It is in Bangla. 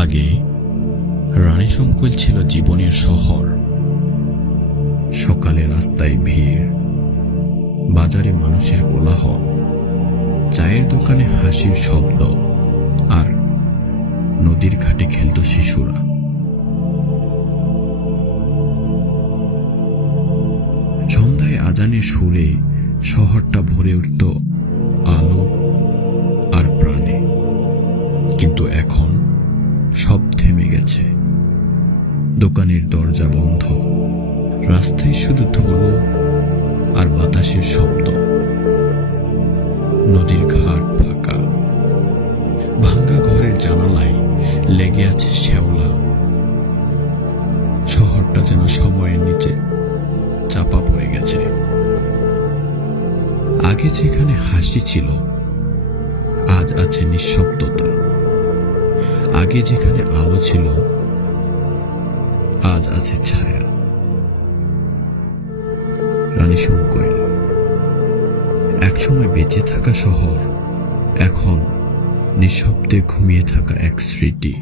আগে রানীশঙ্কল ছিল জীবনের শহর। সকালে রাস্তায় ভিড়, বাজারে মানুষের কোলাহল, চায়ের দোকানে হাসির শব্দ, আর নদীর ঘাটে খেলত শিশুরা। সন্ধ্যায় আজানের সুরে শহরটা ভরে উঠত আলো আর প্রাণে। কিন্তু এখন সব থেমে গেছে। দোকানের দরজা বন্ধ। রাস্তায় শুধু ধুলো আর বাতাসের শব্দ। নদীর ঘাট ফাঁকা। ভাঙ্গা ঘরের জানালায় লেগে আছে শ্যাওলা। শহরটা যেন সময়ের নিচে চাপা পড়ে গেছে। আগে যেখানে হাসি ছিল, আজ আছে নিঃশব্দতা। আগে যেখানে আলো ছিল, আজ আছে ছায়া। রানী শঙ্কর একসময় বেঁচে থাকা শহর, এখন নিঃশব্দে ঘুমিয়ে থাকা এক স্মৃতি।